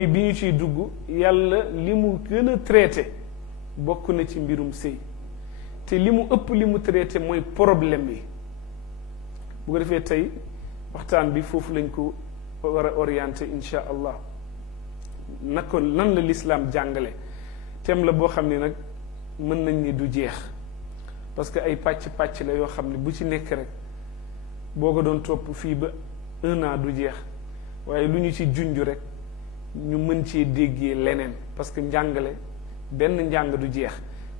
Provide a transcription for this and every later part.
bi ñu ciy dugg yàlla li mu gën a traité bokk na ci mbirum sëy te li mu ëpp li mu traité mooy problème yi bu ko defee tey waxtaan bi foofu lañ ko war a orienté insha allah naka nan la lislaam jàngale thème la boo xam ne nag mën nañ ni du jeex parce que ay pàcc la yoo xam ne bu ci nekk rek boo ko doon topp fii ba 1 an du jeex waaye lu ñu ci junj rek ñu mën cee déggee leneen parce que njàngale benn njàng du jeex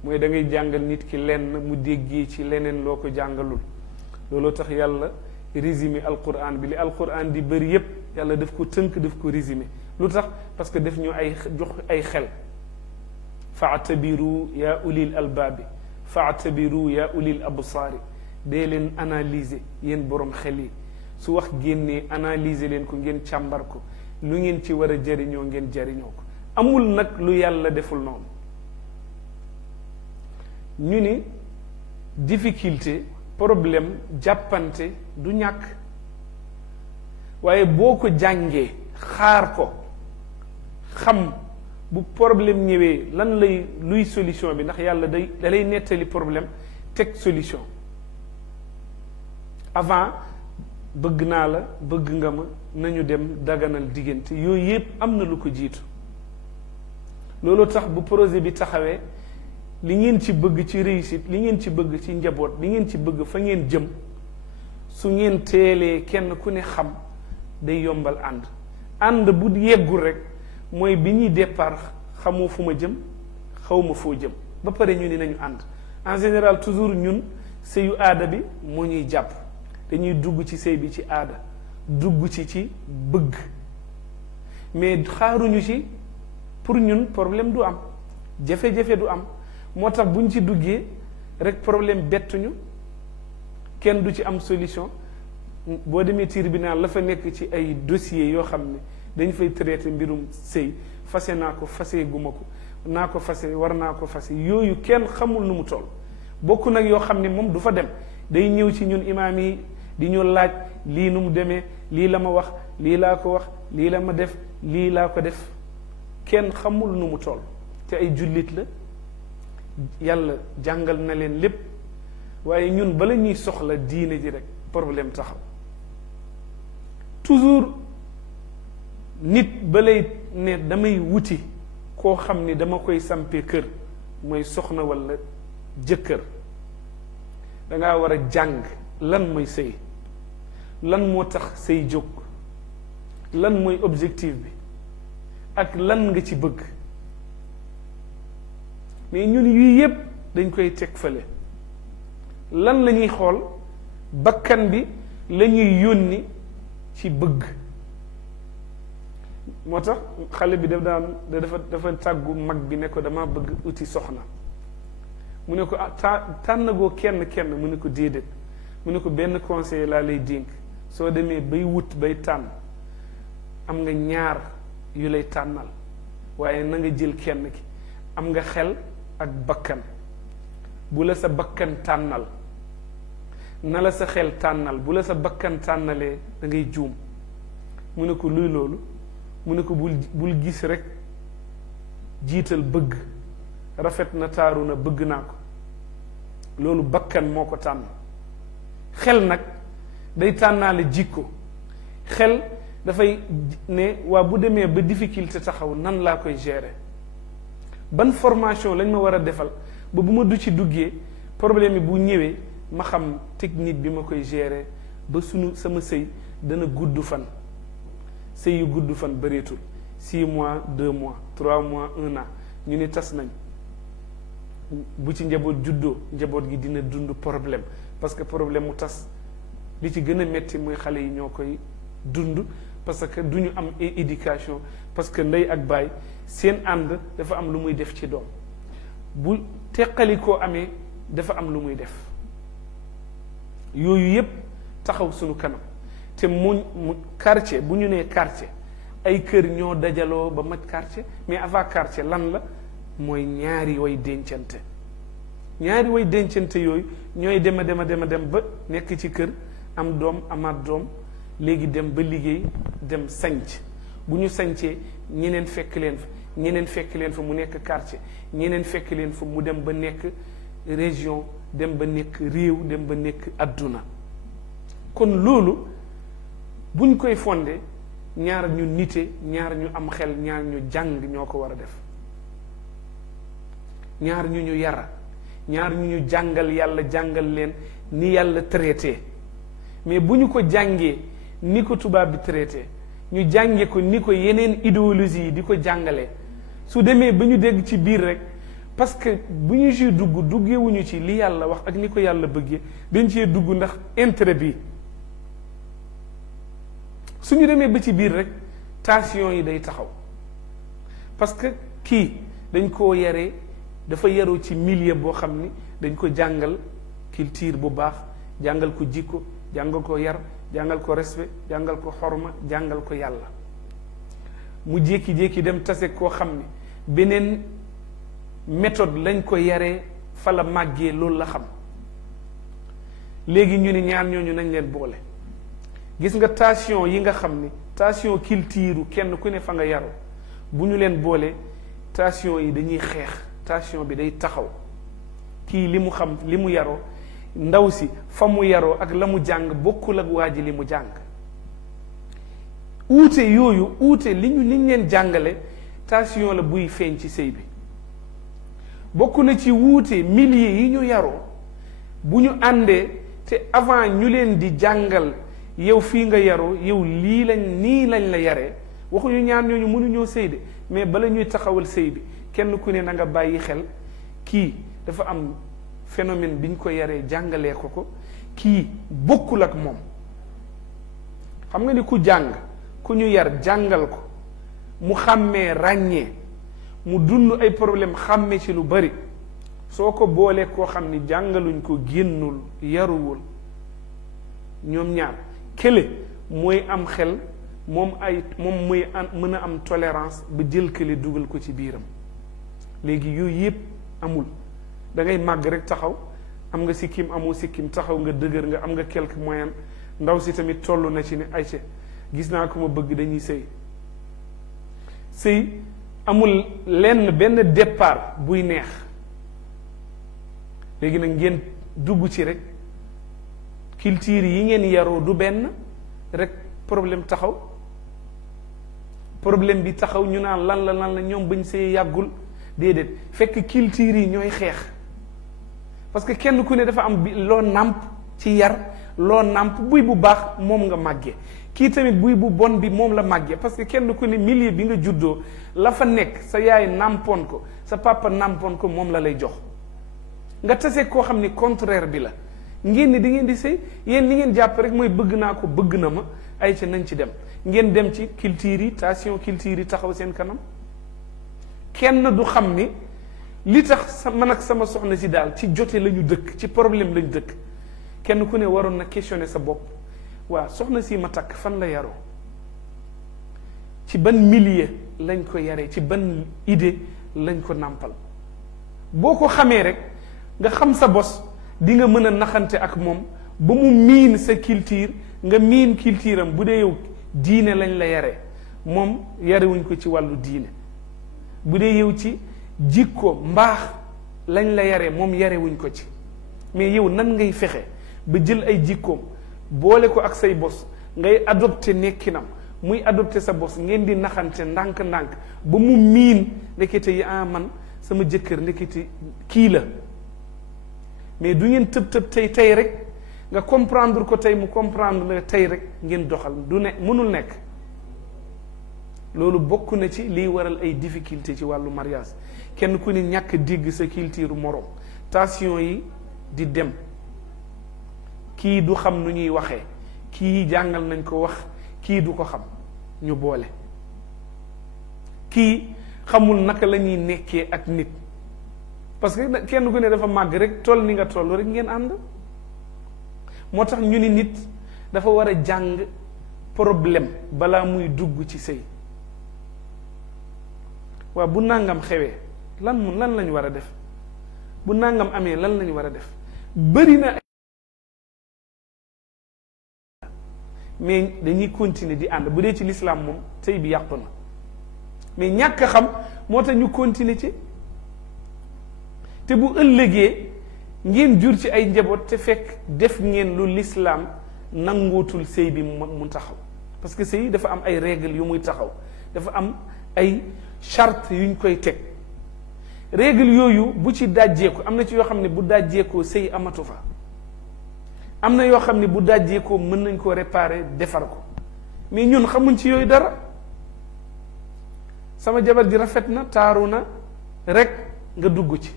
mooy da ngay jàngal nit ki lenn mu déggee ci leneen loo ko jàngalul looloo tax yàlla résumé alquran bi li alquran di bëri yépp yàlla daf ko tënk daf ko résumé lu tax parce que daf ñu ay jox ay xel faatabiru yaa ulil albaabi faatabiru yaa ulil absaari dee leen analyser yéen borom xel yi su wax génnee analyser leen ko ngeen càmbar ko lu ngeen ci war a jariñoo ngeen jariñoo ko amul nag lu yàlla deful noonu ñu ni difficulté problème jàppante du ñàkk waaye boo ko jàngee xaar ko xam bu problème ñëwee lan lay luy solution bi ndax yàlla da lay nettali problème teg solution avant bëgg naa la bëgg nga ma nañu dem daganal diggante yooyu yépp am na lu ko jiitu loolu tax bu projet bi taxawee li ngeen ci bëgg ci réussite li ngeen ci bëgg ci njaboot li ngeen ci bëgg fa ngeen jëm su ngeen teelee kenn ku ne xam day yombal ànd bu yeggul rek mooy bi ñuy départ xamoo fu ma jëm xaw ma foo jëm ba pare ñu ni nañu ànd en général toujours ñun sëyu aada bi moo ñuy jàpp dañuy dugg ci sëy bi ci aada dugg ci bëgg mais xaaruñu ci pour ñun problème du am jafe-jafe du am moo tax buñ ci duggee rek problème bettuñu kenn du ci am solution boo demee tribunal la fa nekk ci ay dossiers yoo xam ne dañ fay traité mbirum sëy fase naa ko fase guma ko naa ko fase war naa ko fase yooyu kenn xamul nu mu toll bokk nag yoo xam ne moom du fa dem day ñëw ci ñun imaam yi di ñu laaj lii nu mu demee lii la ma wax lii laa ko wax lii la ma def lii laa ko def kenn xamul nu mu toll te ay jullit la yàlla jàngal na leen lépp waaye ñun bala ñuy soxla diine ji rek problème taxaw toujours nit balay ne damay wuti koo xam ni dama koy sampe kër mooy soxna walla jëkkër dangaa war a jàng lan mooy sëy lan moo tax sëy jóg lan mooy objectif bi ak lan nga ci bëgg mais ñun yii yépp dañ koy teg fële lan la ñuy xool bakkan bi la ñuy yónni ci bëgg moo tax xale bi dafa tàggu mag bi ne ko dama bëgg uti soxna mu ne ko tànnagoo kenn mu ne ko déedéet mu ne ko benn conseil laa lay dénk soo demee bay wut bay tànn am nga ñaar yu lay tànnal waaye na nga jël kenn ki am nga xel ak bakkan bu la sa bakkan tànnal na la sa xel tànnal bu la sa bakkan tànnalee da ngay juum mu ne ko luy loolu mu ne ko bul gis rek jiital bëgg rafet na taaru na bëgg naa ko loolu bakkan moo ko tànn xel nag day tànnaale jikko xel dafay ne waa bu demee ba difficulté taxaw nan laa koy gérer ban formation lañ ma war a defal ba bu ma du ci duggee problème yi bu ñëwee ma xam technique bi ma koy gérer ba sama sëy dana gudd fan sëy yu gudd fan bëreetul 6 mois 2 mois 3 mois 1 an ñu ni tas nañ bu ci njaboot juddoo njaboot gi dina dund problème parce que problème mu tas li ci gën a metti mooy xale yi ñoo koy dund parce que du ñu am éducation parce que ndey ak baay seen ànd dafa am lu muy def ci doom bu teqali koo amee dafa am lu muy def yooyu yépp taxaw sunu kanam te mu quartier bu ñu nee quartier ay kër ñoo dajaloo ba mat quartier mais avant quartier lan la mooy ñaari way dencante yooyu ñooy dem ba nekk ci kër am doom amaat doom léegi dem ba liggéey dem sanc bu ñu sañcee ñeneen fekk leen fa ñeneen fekk leen fa mu nekk quartier ñeneen fekk leen fa mu dem ba nekk région dem ba nekk réew dem ba nekk adduna. kon loolu buñ koy fondé ñaar ñu nite ñaar ñu am xel ñaar ñu jàng ñoo ko war a def, ñaar ñu ñu yara ñaar ñu ñu jàngal yàlla jàngal leen ni yàlla traité. mais bu ñu ko jàngee ni ko tubaab bi traité ñu jànge ko ni ko yeneen idéologie yi di ko jàngalee, su demee ba ñu dégg ci biir rek, parce que bu ñu ciy duggewuñu ci li yàlla wax ak ni ko yàlla bëggee, dañ cee dugg ndax intérêt bi. su ñu demee ba ci biir rek tension yi day taxaw, parce que kii dañ koo yaree dafa yaru ci milieu boo xam ni dañ ko jàngal culture bu baax, jàngal ko jikko, jàngal ko yar, jàngal ko respect, jàngal ko xorma, jàngal ko yàlla. mu jékki-jékki dem tase koo xam ni beneen méthode lañ ko yaree, fa la màggee, loolu la xam. léegi ñu ni ñaar ñooñu nañ leen boole. gis nga tension yi nga xam ni tension culture kenn ku ne fa nga yaru, bu ñu leen boole tension yi dañuy xeex, tension bi day taxaw. kii li mu xam li mu yaroo, ndaw si fa mu yaroo ak la mu jàng bokkul ak waa ji li mu jàng. uute yooyu uute liñ leen jàngale tension la buy feeñ ci sëy bi. bokk na ci wuute milieu yi ñu yaroo, bu ñu àndee te avant ñu leen di jàngal yow fii nga yaroo, yow nii lañ la yaree, waxuñu ñaar ñooñu mënuñoo sëy de, mais bala ñuy taxawal sëy bi kenn ku ne na nga bàyyi xel kii dafa am phénomène biñ ko yaree jàngalee ko kii bokkul ak moom. xam nga ni ku jàng ku ñu yar jàngal ko mu xàmmee ràññee mu dund ay problème xàmmee ci lu bari, soo ko boolee koo xam ni jàngaluñ ko, génnul, yaruwul, ñoom ñaar kële mooy am xel, moom mooy mën a am tolérance ba jël kële dugal ko ci biiram. léegi yooyu yëpp amul, da ngay màgg rek taxaw, am nga sikkim amoo sikkim, taxaw nga dëgër nga, am nga quelque moyen, ndaw si tamit toll na ci ne ayca gis naa ko ma bëgg, dañuy sëy amul benn départ buy neex. léegi nag ngeen dugg ci rek culture yi ngeen yaroo du benn rek, problème taxaw. problème bi taxaw ñu naan lan la ñoom bañ sëy yàggul, déedéet, fekk culture yi ñooy xeex. parce que kenn ku ne dafa am loo nàmp ci yar, loo nàmp buy bu baax moom nga màggee, kii tamit buy bu bon bi moom la màggee. parce que kenn ku ne milieu bi nga juddoo la fa nekk, sa yaay nàmpoon ko, sa papa nàmpoon ko, moom la lay jox. nga tase koo xam ni contraire bi la, ngeen ni da ngeen di sëy, yéen li ngeen jàpp rek mooy bëgg naa ko, bëgg na ma, ay ca nañ ci dem. ngeen dem ci culture yi, tension culture yi taxaw seen kanam. kenn du xam ni li tax man ak sama soxna si daal ci jote la ñu dëkk, ci problème lañu dëkk. kenn ku ne waroon na questionner sa bopp, waa soxna si ma takk fan la yaroo, ci ban milieu lañ ko yaree, ci ban idée lañ ko nàmpal. boo ko xamee rek nga xam sa bos, di nga mën a naxante ak moom ba mu miin sa culture, nga miin culture am. bu dee yow diine lañ la yaree, moom yarewuñ ko ci wàllu diine. bu dee yow ci jikko mbaax lañ la yaree, moom yarewuñ ko ci. mais yow nan ngay fexe ba jël ay jikkoom boole ko ak say bos, ngay adopté nekkinam, muy adopté sa bos, ngeen di naxante ndànk-ndànk ba mu miin ndekete yi man sama jëkkër ndekete kii la. mais du ngeen tëb tey rek nga comprendre ko tey, mu comprendre la tey rek ngeen doxal, du ne mënul nekk. loolu bokk na ci liy waral ay difficulté ci wàllu mariage. kenn ku ne ñàkk dégg sa culture morom, tension yi di dem, kii du xam nu ñuy waxee, kii jàngal nañ ko wax, kii du ko xam, ñu boole. kii xamul naka la ñuy nekkee ak nit, parce que kenn ku ne dafa màgg rek toll ni nga toll rek ngeen ànd. moo tax ñu ni nit dafa war a jàng problème balaa muy dugg ci sëy. waaw bu nangam xewee lan lañ war a def, bu nangam amee lan lañ war a def. bëri na mais dañuy continuer di ànd bu dee ci l'islam moom sëy bi yàqu na mais ñàkk a xam moo tax ñu continuer ci te bu ëllëgee ngeen jur ci ay njaboot te fekk def ngeen lu l'islam nangootul sëy bi mu taxaw parce que sëy dafa am ay règles yu muy taxaw dafa am ay charte yuñ koy teg règle yooyu bu ci dajjeeku am na ci yoo xam ne bu dajjeekoo sëy amatu fa am na yoo xam ne bu dajjeekoo mën nañ koo réparer defar ko mais ñun xamuñ ci yooyu dara sama jabar ji rafet na taaru na rek nga dugg ci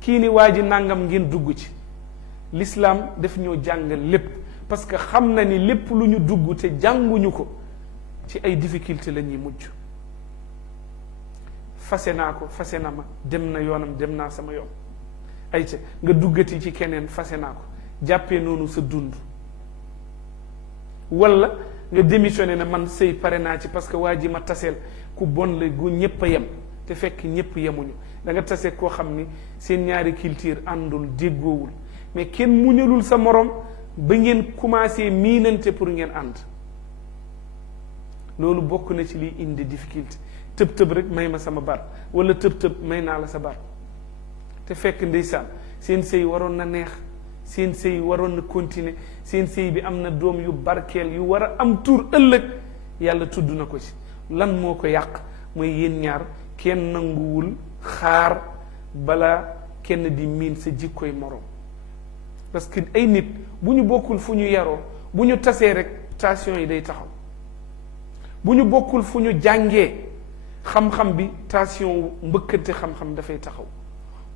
kii ni waa ji nàngam ngeen dugg ci l'islam daf ñoo jàngal lépp parce que xam na ni lépp lu ñu dugg te jànguñu ko ci ay difficulté la ñuy mujj fase naa ko fase na ma dem na yoonam dem naa sama yoon ay ca nga duggati ci keneen fase naa ko jàppee noonu sa dund walla nga démissionné na man sëy pare naa ci parce que waa ji ma taseel ku bon la gu ñëpp a yem te fekk ñëpp yemuñu da nga tase koo xam ni seen ñaari culture àndul déggoowul mais kenn muñalul sa morom ba ngeen commencé miinante pour ngeen ànd loolu bokk na ci liy indi difficulté tëb tëb rek may ma sama baat wala tëb tëb may naa la sa baat te fekk ndeysaan seen sëy waroon na neex seen sëy waroon na continuer seen sëy bi am na doom yu barkeel yu war a am tur ëllëg yàlla tudd na ko ci lan moo ko yàq mooy yéen ñaar kenn nanguwul xaar balaa kenn di miin sa jikkoy moroom parce que ay nit bu ñu bokkul fu ñu yaroo bu ñu tasee rek tension yi day taxaw bu ñu bokkul fu ñu jàngee xam-xam bi tension mbëkkante xam-xam dafay taxaw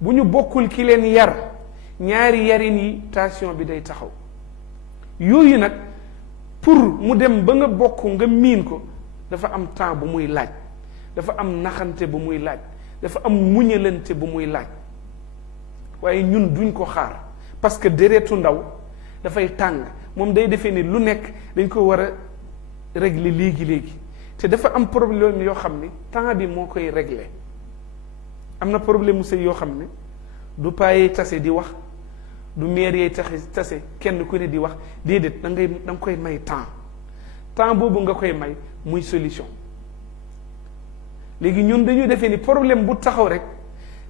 bu ñu bokkul ki leen yar ñaari yarin yi tension bi day taxaw yooyu nag pour mu dem ba nga bokk nga miin ko dafa am temps bu muy laaj dafa am naxante bu muy laaj dafa am muñalante bu muy laaj waaye ñun duñ ko xaar parce que deretu ndaw dafay tàng moom day defee ni lu nekk dañ ko war a régler léegi-léegi te dafa am problème yoo xam ni temps bi moo koy régler am na problème mu sëy yoo xam ne du paayee tase di wax du meer yee tase kenn ku ne di wax déedéet da nga koy may temps boobu nga koy may muy solution léegi ñun dañuy defee ni problème bu taxaw rek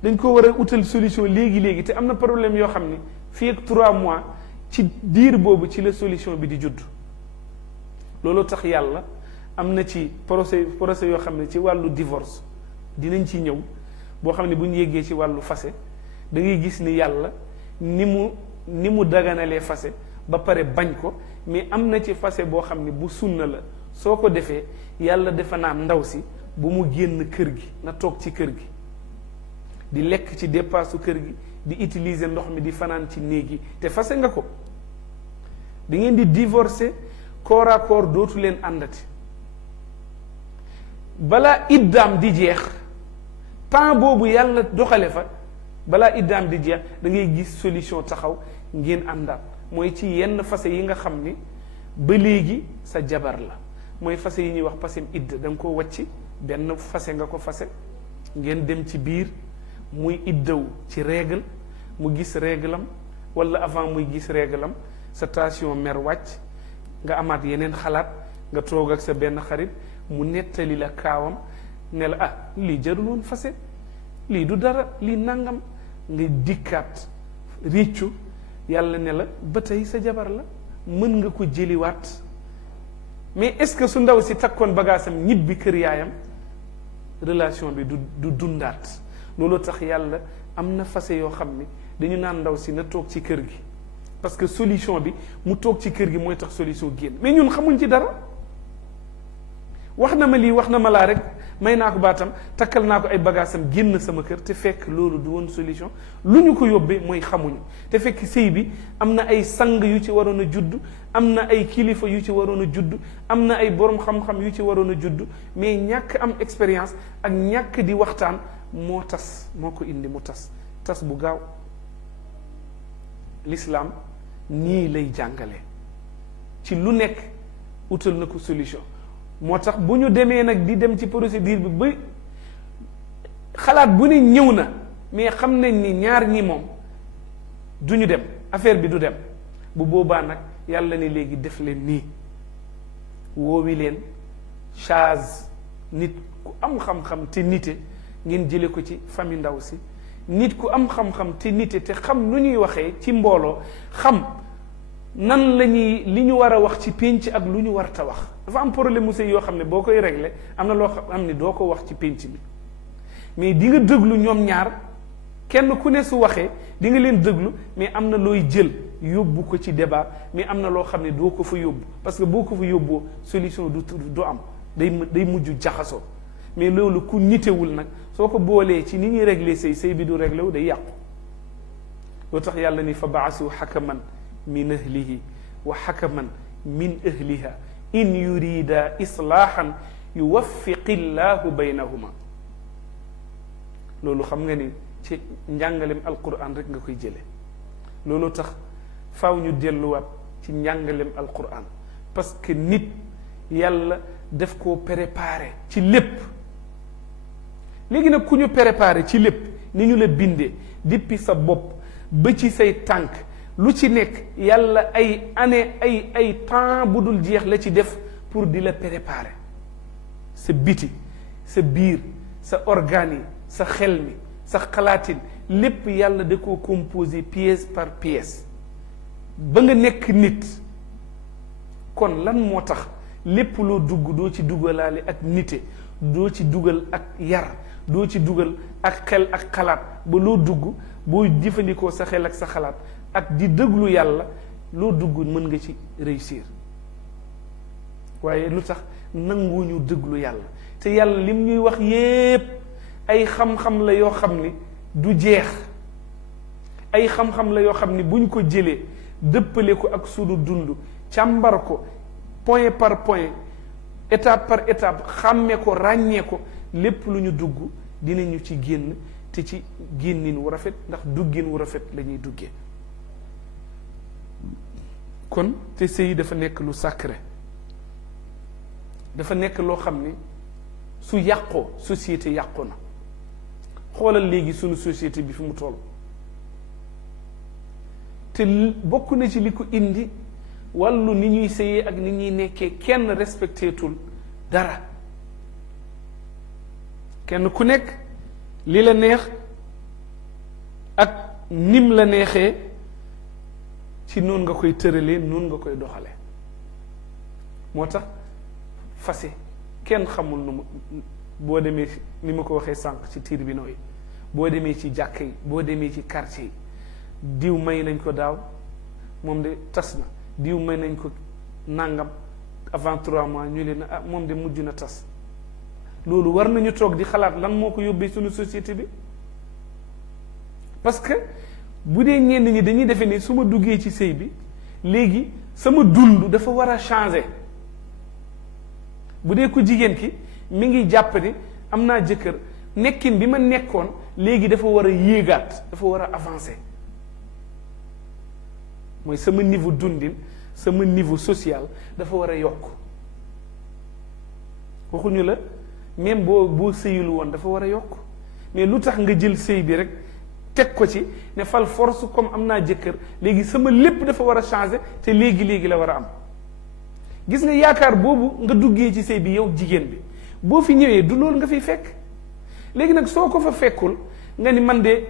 dañ ko war a utal solution léegi-léegi te am na problème yoo xam ni fii ak 3 mois ci diir boobu ci la solution bi di judd loolu tax yàlla am na ci procès yoo xam ne ci wàllu divorce dinañ ci ñëw boo xam ne bu ñu yeggee ci wàllu fase da ngay gis ni yàlla ni mu daganalee fase ba pare bañ ko mais am na ci fase boo xam ne bu sunna la soo ko defee yàlla defa naa ndaw si bu mu génn kër gi na toog ci kër gi di lekk ci dépensu kër gi di utiliser ndox mi di fanaan ci néeg yi te fase nga ko di ngeen di divorcer corps à corps dootu leen àndati balaa iddaam di jeex temps boobu yàlla doxale fa balaa iddaam di jeex da ngay gis solution taxaw ngeen àndaat mooy ci yenn fase yi nga xam ni ba léegi sa jabar la mooy fase yi ñuy wax pasem idda da nga ko wàcci benn fase nga ko fase ngeen dem ci biir muy iddaw ci règle mu gis réglam wala avant muy gis réglam sa tension mer wàcc nga amaat yeneen xalaat nga toog ak sa benn xarit mu nettali la kaawam ne la ah lii jarul woon fase lii du dara lii nangam nga dikkaat réccu yàlla ne la ba tey sa jabar la mën nga ko jëliwaat mais est-ce que su ndaw si takkoon bagaasam ñibbi kër yaayam relation bi du dundaat loolu tax yàlla am na fase yoo xam ni dañu naan ndaw si na toog ci kër gi parce que solution bi mu toog ci kër gi mooy tax solution génn mais ñun xamuñ ci dara wax na ma lii wax na ma laa rek may naa ko baatam takkal naa ko ay bagaasam génn sama kër te fekk loolu du woon solution lu ñu ko yóbbee mooy xamuñu te fekk sëy bi am na ay sang yu ci waroon a judd am na ay kilifa yu ci waroon a judd am na ay borom xam-xam yu ci waroon a judd mais ñàkk am expérience ak ñàkk di waxtaan moo ko indi mu tas bu gaaw l'islam nii lay jàngale ci lu nekk utal na ko solution moo tax bu ñu demee nag di dem ci procédure bi ba xalaat bu ne ñëw na mais xam nañ ni ñaar ñi moom du ñu dem affaire bi du dem bu boobaa nag yàlla ne léegi def leen nii woowi leen chaz nit ku am xam-xam te nite ngeen jële ko ci famille ndaw si nit ku am xam-xam te nite te xam nu ñuy waxee ci mbooloo xam nan la ñuy li ñu war a wax ci pénc ak lu ñu warta wax dafa am problème mu sëy yoo xam ne boo koy régler am na loo xam ne doo ko wax ci pénc bi mais di nga déglu ñoom ñaar kenn ku ne su waxee di nga leen déglu mais am na looy jël yóbbu ko ci débat mais am na loo xam ne doo ko fa yóbbu parce que boo ko fa yóbboo solution du am day mujj jaxasoo mais loolu ku nitewul nag soo ko boolee ci ni ñuy régler sëy bi du réglé wu day yàqu loo tax yàlla ni fa baasu xakaman min ahlihi wa xakaman min ahliha in yurida islaahan yuwaffiqi llahu baynahuma loolu xam nga ni ci njàngalem alquran rek nga koy jële loolu tax faaw ñu delluwaat ci njàngalem alquran parce que nit yàlla def koo préparé ci lépp léegi nag ku ñu préparé ci lépp ni ñu la bindee depuis sa bopp ba ci say tànk lu ci nekk yàlla ay année ay temps bu dul jeex la ci def pour di la préparer sa biti sa biir sa organes yi sa xel mi sa xalaatin lépp yàlla da koo composé pièce par pièce ba nga nekk nit kon lan moo tax lépp loo dugg doo ci dugalaale ak nite doo ci dugal ak yar doo ci dugal ak xel ak xalaat ba loo dugg boo jëfandikoo sa xel ak sa xalaat ak di déglu yàlla loo dugg mën nga ci réussir waaye lu tax nanguwuñu déglu yàlla te yàlla lim ñuy wax yépp ay xam-xam la yoo xam ni du jeex ay xam-xam la yoo xam ni buñ ko jëlee dëppale ko ak sunu dund càmbar ko point par point étape par étape xàmme ko ràññee ko lépp lu ñu dugg dinañu ci génn te ci génnin wu rafet ndax duggin wu rafet la ñuy duggee kon te sëy dafa nekk lu sacré dafa nekk loo xam ni su yàqoo société yàqu na xoolal léegi sunu société bi fi mu toll te bokk na ci li ko indi wàllu ni ñuy sëyee ak ni ñuy nekkee kenn respecteetul dara kenn ku nekk li la neex ak nim la neexee ci noonu nga koy tëralee noonu nga koy doxale moo tax fase kenn xamul nu mu boo demee ni ma ko waxee sànq ci tribunaux yi boo demee ci jàkk yi boo demee ci quartier yi diw may nañ ko daaw moom de tas na diw may nañ ko nàngam avant 3 mois ñu leen ah moom de mujj na tas loolu war nañu toog di xalaat lan moo ko yóbbee suñu société bi parce que bu dee ñenn ñi dañuy defe ni su ma duggee ci sëy bi léegi sama dund dafa war a changer bu dee ku jigéen ki mi ngi jàpp ni am naa jëkkër nekkin bi ma nekkoon léegi dafa war a yéegaat dafa war a avancer mooy sama niveau dundin sama niveau social dafa war a yokk waxuñu la même boo sëyul woon dafa war a yokk mais lu tax nga jël sëy bi rek teg ko ci ne fal force comme am naa jëkkër léegi sama lépp dafa war a changer te léegi la war a am gis nga yaakaar boobu nga duggee ci sëy bi yow jigéen bi boo fi ñëwee du loolu nga fiy fekk léegi nag soo ko fa fekkul nga ni man de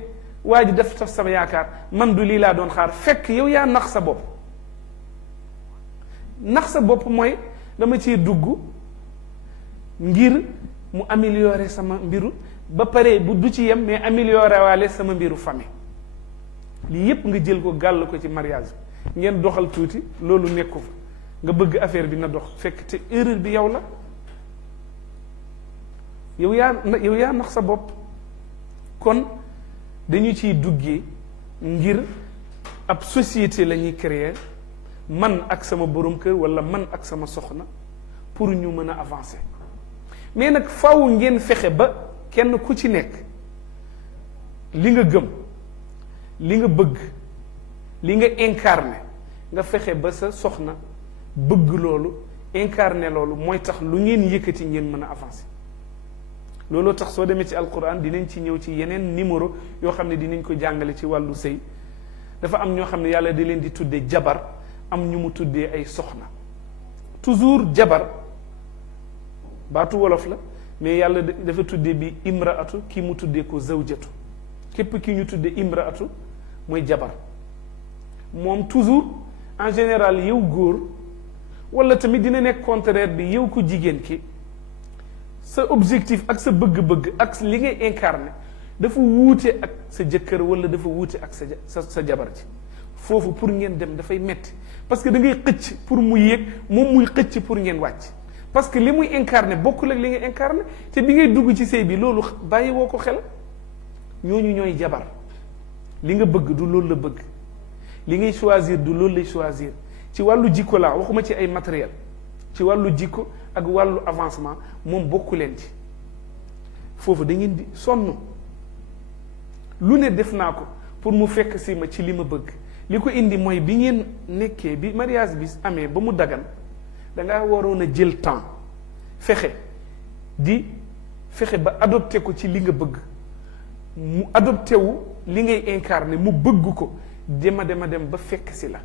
waa ji def taf sama yaakaar man du lii laa doon xaar fekk yow yaa nax sa bopp nax sa bopp mooy dama ciy dugg ngir mu améliorer sama mbiru ba pare bu du ci yem mais améliorer waale sama mbiru famille lii yépp nga jël ko gàll ko ci mariage bi ngeen doxal tuuti loolu nekku fa nga bëgg affaire bi na dox fekk te erreur bi yow la yow yaa nax sa bopp kon dañu ciy duggee ngir ab société la ñuy créer man ak sama borom kër walla man ak sama soxna pour ñu mën a avancer mais nag faaw ngeen fexe ba kenn ku ci nekk li nga gëm li nga bëgg li nga incarné nga fexe ba sa soxna bëgg loolu incarné loolu mooy tax lu ngeen yëkkati ngeen mën a avancer looloo tax soo demee ci alquran dinañ ci ñëw ci yeneen numéro yoo xam ne dinañ ko jàngale ci wàllu sëy dafa am ñoo xam ne yàlla di leen di tudde jabar am ñu mu tuddee ay soxna toujours jabar baatu wolof la mais yàlla dafa tuddee bi imraatu kii mu tuddee ko zawjatu képp ki ñu tuddee imraatu mooy jabar moom toujours en général yow góor wala tamit dina nekk contraire bi yow ko jigéen ki sa objectif ak sa bëgg-bëgg ak li ngay incarné dafa wuute ak sa jëkkër wala dafa wuute ak sa jabar ji foofu pour ngeen dem dafay metti parce que da ngay xëcc pour mu yéeg moom muy xëcc pour ngeen wàcc parce que li muy incarné bokkul ak li nga incarné te bi ngay dugg ci sëy bi loolu bàyyi woo ko xel ñooñu ñooy jabar li nga bëgg du loolu la bëgg li ngay choisir du loolu lay choisir ci wàllu jikko laa waxuma ci ay matériel ci wàllu jikko ak wàllu avancement moom bokku leen ci foofu da ngeen di sonn lu ne def naa ko pour mu fekk si ma ci li ma bëgg li ko indi mooy bi ngeen nekkee bi mariage bi amee ba mu dagan dangaa waroon a jël temps fexe ba adopté ko ci li nga bëgg mu adopté wu li ngay incarné mu bëgg ko dem ba fekk si la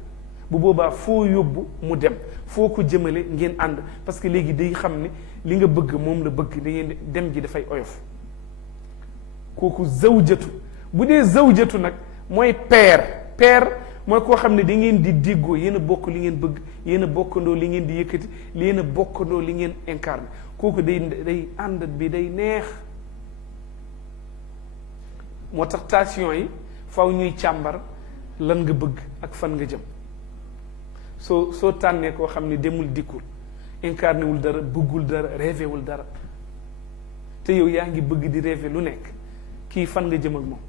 bu boobaa foo yóbbu mu dem foo ko jëmale ngeen ànd parce que léegi day xam ne li nga bëgg moom la bëgg da ngeen dem ji dafay oyof kooku zawjatu bu dee zawjatu nag mooy père mooy koo xam ne da ngeen di déggoo yéen a bokk li ngeen bëgg yéen a bokkandoo li ngeen di yëkkati yéen a bokkandoo li ngeen incarné kooku day ànd bi day neex moo tax station yi faw ñuy càmbar lan nga bëgg ak fan nga jëm soo tànnee koo xam ne demul dikkul incarné wul dara bëggul dara rêvé wul dara te yow yaa ngi bëgg di rêvé lu nekk kii fan nga jëm ak moom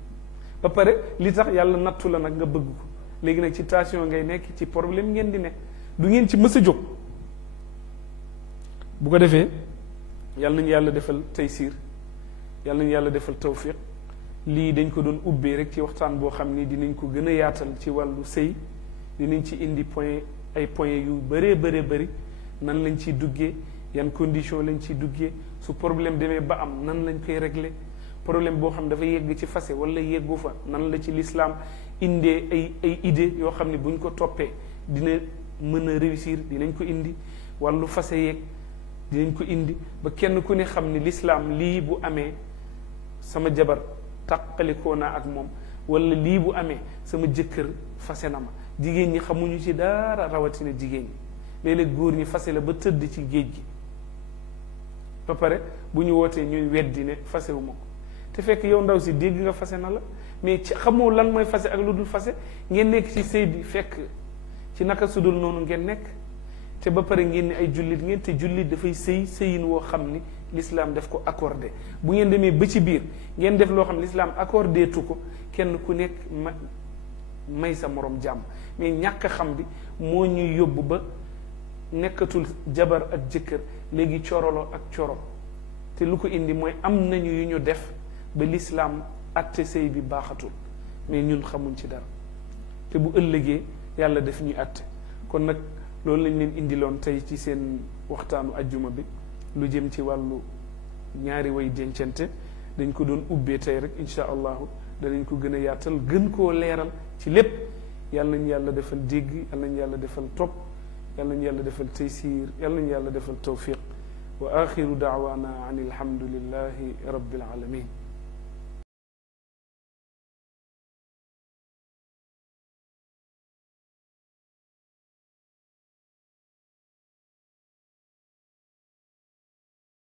ba pare li tax yàlla nattu la nag nga bëgg ko léegi nag ci tension ngay nekk ci problème ngeen di ne du ngeen ci mës a jóg bu ko defee yàlla nañu yàlla defal taysiir yàlla nañu yàlla defal tawfiq lii dañ ko doon ubbee rek ci waxtaan boo xam ni dinañ ko gën a yaatal ci wàllu sëy dinañ ci indi ay point yu bëree bëri nan lañ ciy duggee yan condition lañ ciy duggee su problème demee ba am nan lañ koy régler problème boo xam dafa yegg ci fase wala yeggu fa nan la ci l'islam indee ay idée yoo xam ne buñ ko toppee dina mën a réussir dinañ ko indi wàllu fase yeeg dinañ ko indi ba kenn ku ne xam ni l'islam lii bu amee sama jabar tàqalikoo naa ak moom wala lii bu amee sama jëkkër fase na ma jigéen ñi xamuñu ci dara rawatina jigéen ñi léeg-léeg góor ñi fase la ba tëdd ci géej gi ba pare bu ñu wootee ñuy weddi ne fase wu ma ko te fekk yow ndaw si dégg nga fase na la mais ci xamoo lan mooy fase ak lu dul fase ngeen nekk ci sëy bi fekk ci naka sudul noonu ngeen nekk te ba pare ngeen ni ay jullit ngeen te jullit dafay sëyin woo xam ni l'islam daf ko accordé bu ngeen demee ba ci biir ngeen def loo xam ne l'islam accordé tu ko kenn ku nekk may sa morom jàmm mais ñàkk xam bi moo ñuy yóbbu ba nekkatul jabar ak jëkkër léegi corolo ak coro te lu ko indi mooy am nañu yu ñu def ba l'islam atte sëy bi baaxatul mais ñun xamuñ ci dara te bu ëllëgee yàlla def ñuy atte kon nag loolu lañ leen indiloon tey ci seen waxtaanu ajjuma bi lu jëm ci wàllu ñaari way dencante dañ ko doon ubbee tey rek incha allahu danañ ko gën a yaatal gën koo leeral ci lépp yàlla nañu yàlla defal dégg yàlla nañu yàlla defal topp yàlla nañu yàlla defal taysiir yàlla nañu yàlla defal tawfiq wa axiru daawaana an alhamdulillahi rabbil alamin